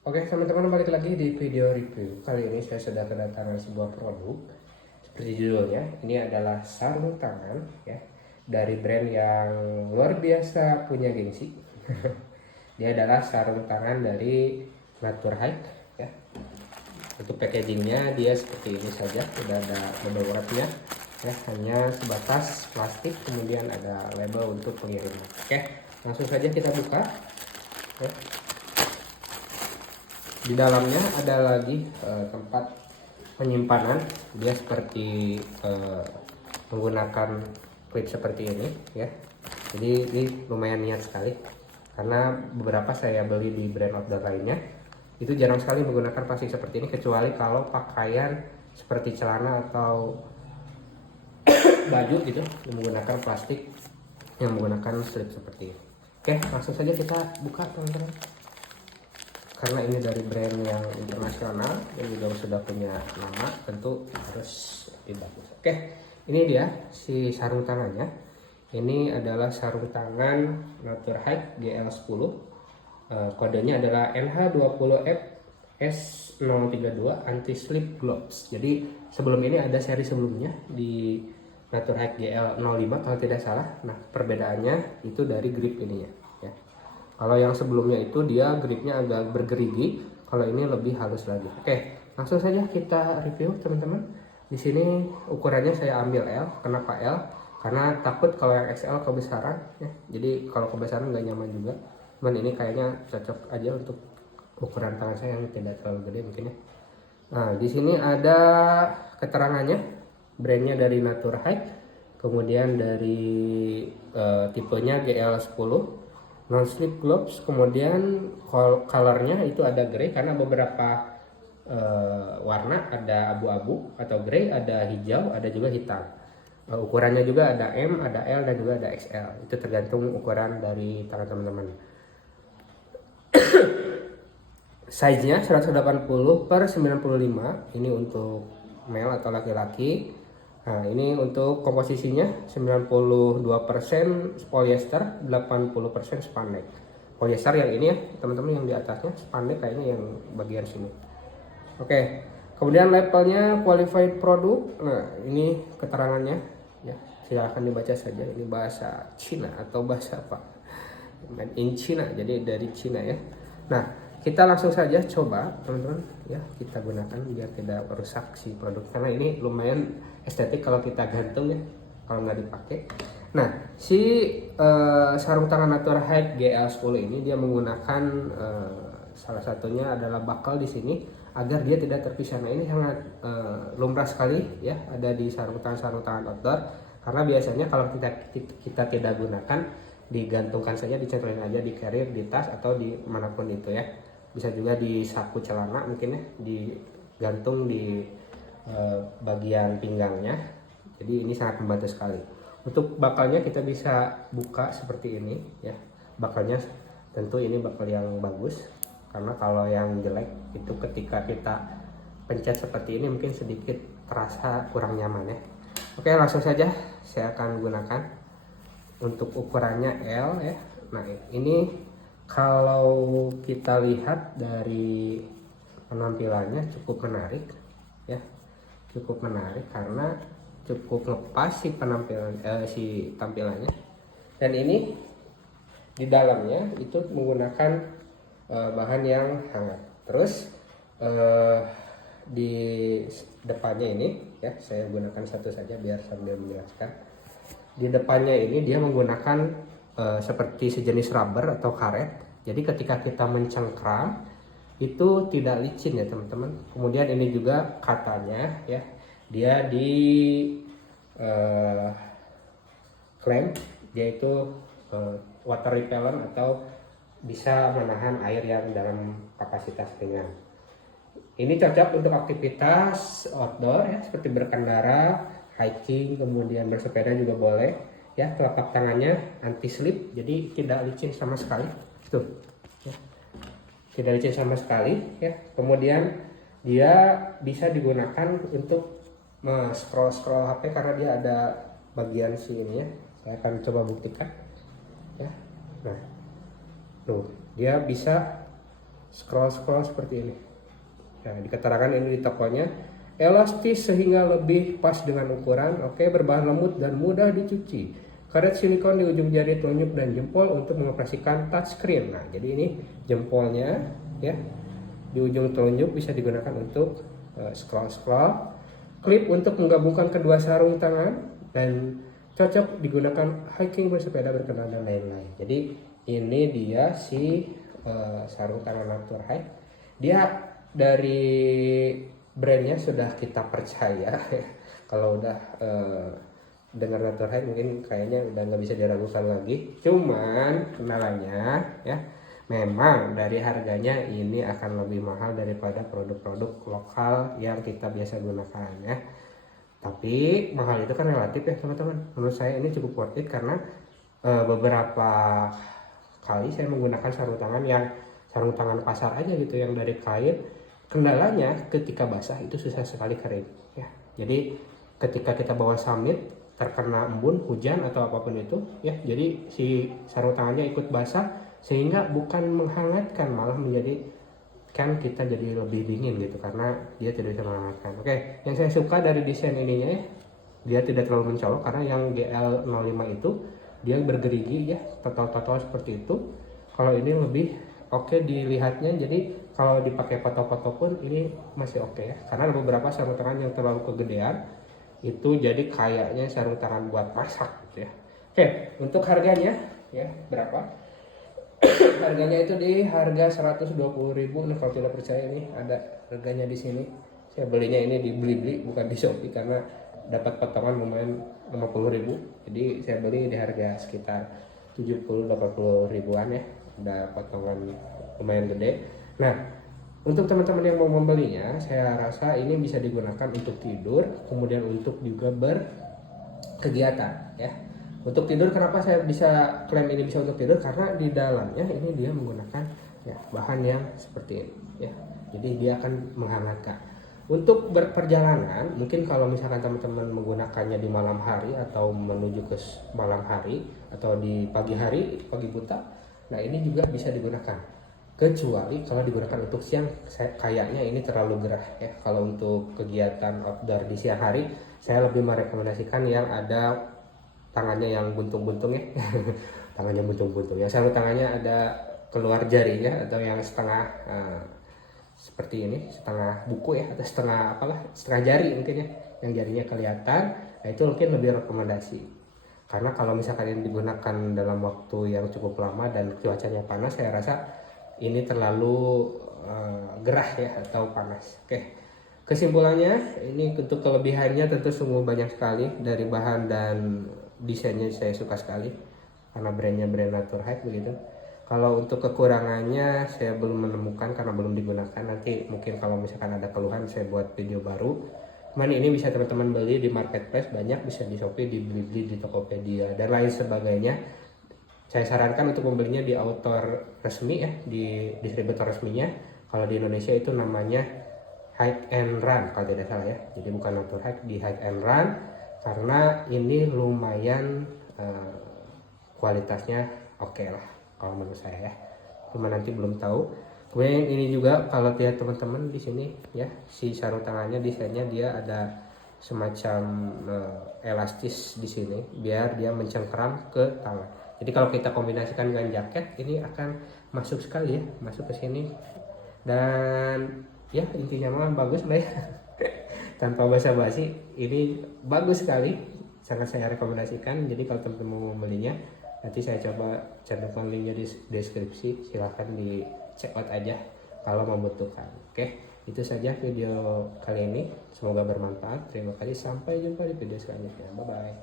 Oke teman-teman, balik lagi di video review. Kali ini saya sudah kedatangan sebuah produk. Seperti judulnya, ini adalah sarung tangan ya, dari brand yang luar biasa punya gengsi. Dia adalah sarung tangan dari Naturhike ya. Untuk packagingnya dia seperti ini saja, tidak ada label wrapnya ya, hanya sebatas plastik, kemudian ada label untuk pengiriman. Oke, langsung saja kita buka ya. Di dalamnya ada lagi tempat penyimpanan. Dia seperti menggunakan klip seperti ini ya. Jadi ini lumayan niat sekali, karena beberapa saya beli di brand outdoor lainnya itu jarang sekali menggunakan plastik seperti ini, kecuali kalau pakaian seperti celana atau baju gitu menggunakan plastik yang menggunakan strip seperti ini. Oke, langsung saja kita buka teman-teman. Karena ini dari brand yang internasional dan juga sudah punya nama, tentu harus lebih bagus. Oke, ini dia si sarung tangannya. Ini adalah sarung tangan Naturhike GL10. Kodenya adalah NH20FS032 Anti Slip Gloves. Jadi sebelum ini ada seri sebelumnya di Naturhike GL05 kalau tidak salah. Nah, perbedaannya itu dari grip ininya ya. Kalau yang sebelumnya itu dia gripnya agak bergerigi, kalau ini lebih halus lagi. Oke, langsung saja kita review teman-teman. Di sini ukurannya saya ambil L. Kenapa L? Karena takut kalau yang XL kebesaran ya. Jadi kalau kebesaran nggak nyaman juga. Cuman ini kayaknya cocok aja untuk ukuran tangan saya yang tidak terlalu gede mungkin ya. Nah, di sini ada keterangannya, brandnya dari Naturhike, kemudian dari tipenya GL10. Non slip gloves, kemudian colornya itu ada grey karena beberapa warna, ada abu-abu atau grey, ada hijau, ada juga hitam. Ukurannya juga ada M, ada L, dan juga ada XL. Itu tergantung ukuran dari tangan teman-teman. Size-nya 180 per 95. Ini untuk male atau laki-laki. Nah, ini untuk komposisinya 92% polyester, 80% spandex. Polyester yang ini ya, teman-teman, yang di atasnya, spandex kayaknya yang bagian sini. Oke. Kemudian labelnya qualified product. Nah, ini keterangannya ya. Silahkan dibaca saja. Ini bahasa Cina atau bahasa apa? Made in China. Jadi dari Cina ya. Nah, kita langsung saja coba teman-teman ya, kita gunakan biar tidak merusak si produk, karena ini lumayan estetik kalau kita gantung ya, kalau nggak dipakai. Nah, si sarung tangan Naturhike GL10 ini dia menggunakan salah satunya adalah bakal di sini agar dia tidak terpisah. Nah, ini sangat lumrah sekali ya, ada di sarung tangan outdoor, karena biasanya kalau kita tidak gunakan, digantungkan saja, dicentolin aja di carrier, di tas, atau di manapun itu ya. Bisa juga di saku celana mungkin ya, digantung di bagian pinggangnya. Jadi ini sangat membantu sekali. Untuk bakalnya kita bisa buka seperti ini ya. Bakalnya tentu ini bakal yang bagus, karena kalau yang jelek itu ketika kita pencet seperti ini mungkin sedikit terasa kurang nyaman ya. Oke, langsung saja saya akan gunakan. Untuk ukurannya L ya. Nah, ini kalau kita lihat dari penampilannya cukup menarik ya, cukup menarik karena cukup lepas si tampilannya. Dan ini di dalamnya itu menggunakan bahan yang hangat. Terus di depannya ini ya, saya gunakan satu saja biar sambil menjelaskan. Di depannya ini dia menggunakan seperti sejenis rubber atau karet. Jadi ketika kita mencengkram itu tidak licin ya teman-teman. Kemudian ini juga katanya ya, dia di klaim yaitu water repellent atau bisa menahan air yang dalam kapasitas ringan. Ini cocok untuk aktivitas outdoor ya, seperti berkendara, hiking, kemudian bersepeda juga boleh ya. Telapak tangannya anti slip, jadi tidak licin sama sekali tuh ya. Tidak licin sama sekali ya. Kemudian dia bisa digunakan untuk scroll HP karena dia ada bagian sini ya. Saya akan coba buktikan ya. Nah tuh, dia bisa scroll seperti ini. Nah, di keterangan ini di tokonya, elastis sehingga lebih pas dengan ukuran, oke, berbahan lembut dan mudah dicuci. Karet silikon di ujung jari telunjuk dan jempol untuk mengoperasikan touchscreen. Nah, jadi ini jempolnya ya, di ujung telunjuk bisa digunakan untuk scroll. Klip untuk menggabungkan kedua sarung tangan dan cocok digunakan hiking, bersepeda, berkendara dan lain-lain. Jadi ini dia si sarung tangan Natur Hike. Dia dari brandnya sudah kita percaya. Kalau udah dengar Natur Hike mungkin kayaknya udah nggak bisa diragukan lagi. Cuman kenalannya ya, memang dari harganya ini akan lebih mahal daripada produk-produk lokal yang kita biasa gunakan ya. Tapi mahal itu kan relatif ya teman-teman. Menurut saya ini cukup worth it karena beberapa kali saya menggunakan sarung tangan pasar aja gitu yang dari kain. Kendalanya ketika basah itu susah sekali kering ya. Jadi ketika kita bawa summit terkena embun, hujan atau apapun itu ya, jadi si sarung tangannya ikut basah sehingga bukan menghangatkan, malah menjadi kan kita jadi lebih dingin gitu karena dia tidak bisa menghangatkan. Oke, yang saya suka dari desain ininya ya, dia tidak terlalu mencolok karena yang GL05 itu dia bergerigi ya, total seperti itu. Kalau ini lebih oke dilihatnya, jadi kalau dipakai foto-foto pun ini masih oke ya, karena ada beberapa sarung tangan yang terlalu kegedean itu jadi kayaknya sarung tangan buat masak gitu ya. Oke, untuk harganya ya berapa? Harganya itu di harga 120.000. Nih kalau tidak percaya nih ada harganya di sini. Saya belinya ini di Blibli bukan di Shopee karena dapat potongan lumayan 50.000. Jadi saya beli di harga sekitar 70-80 ribuan ya. Ada potongan lumayan gede. Nah, untuk teman-teman yang mau membelinya, saya rasa ini bisa digunakan untuk tidur, kemudian untuk juga berkegiatan ya. Untuk tidur, kenapa saya bisa klaim ini bisa untuk tidur? Karena di dalamnya ini dia menggunakan ya bahan yang seperti ini ya. Jadi dia akan menghangatkan. Untuk berperjalanan, mungkin kalau misalkan teman-teman menggunakannya di malam hari atau menuju ke malam hari atau di pagi hari, pagi buta, nah ini juga bisa digunakan. Kecuali kalau digunakan untuk siang, kayaknya ini terlalu gerah ya. Kalau untuk kegiatan outdoor di siang hari, saya lebih merekomendasikan yang ada tangannya yang buntung-buntung ya. Tangannya buntung-buntung ya, sarung tangannya ada keluar jarinya atau yang setengah seperti ini, setengah buku ya, atau setengah jari mungkin ya, yang jarinya kelihatan. Nah itu mungkin lebih rekomendasi, karena kalau misalkan ini digunakan dalam waktu yang cukup lama dan cuacanya panas, saya rasa ini terlalu gerah ya atau panas. Oke. Kesimpulannya, ini untuk kelebihannya tentu sungguh banyak sekali. Dari bahan dan desainnya saya suka sekali karena brandnya brand Natur Hike begitu. Kalau untuk kekurangannya saya belum menemukan karena belum digunakan. Nanti mungkin kalau misalkan ada keluhan saya buat video baru. Cuman ini bisa teman-teman beli di marketplace, banyak, bisa di Shopee, di Blibli, di Tokopedia dan lain sebagainya. Saya sarankan untuk membelinya di outdoor resmi ya, di distributor resminya. Kalau di Indonesia itu namanya Hike and Run kalau tidak salah ya. Jadi bukan Natur Hike, di Hike and Run, karena ini lumayan kualitasnya oke lah kalau menurut saya ya. Cuma nanti belum tahu. Kemudian ini juga kalau lihat teman-teman di sini ya, si sarung tangannya desainnya dia ada semacam elastis di sini biar dia mencengkeram ke tangan. Jadi kalau kita kombinasikan dengan jaket ini akan masuk sekali ya, masuk ke sini. Dan ya intinya mah bagus lah ya. Tanpa basa-basi, ini bagus sekali, sangat saya rekomendasikan. Jadi kalau teman-teman mau membelinya, nanti saya coba cantumkan linknya di deskripsi, silahkan di check out aja kalau membutuhkan. Oke, itu saja video kali ini, semoga bermanfaat. Terima kasih, sampai jumpa di video selanjutnya. Bye bye.